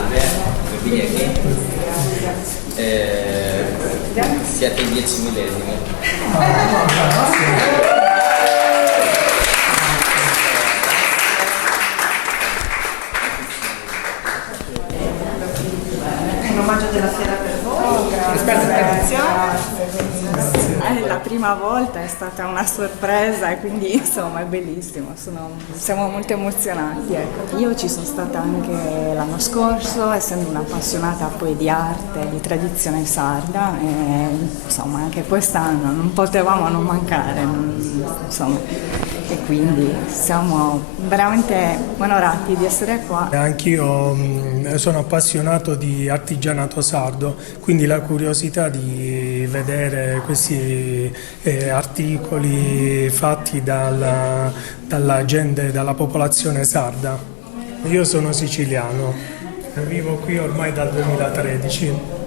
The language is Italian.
salve, biglietti. Siete 10 millesimi. Un omaggio della sera per voi. È la prima volta, è stata una sorpresa e quindi insomma è bellissimo, siamo molto emozionati. Ecco. Io ci sono stata anche l'anno scorso, essendo un'appassionata poi di arte, di tradizione sarda, e insomma anche quest'anno non potevamo non mancare, insomma, e quindi siamo veramente onorati di essere qua. Anch'io sono appassionato di artigianato sardo, quindi la curiosità di vedere questi articoli fatti dalla gente, dalla popolazione sarda. Io sono siciliano, vivo qui ormai dal 2013.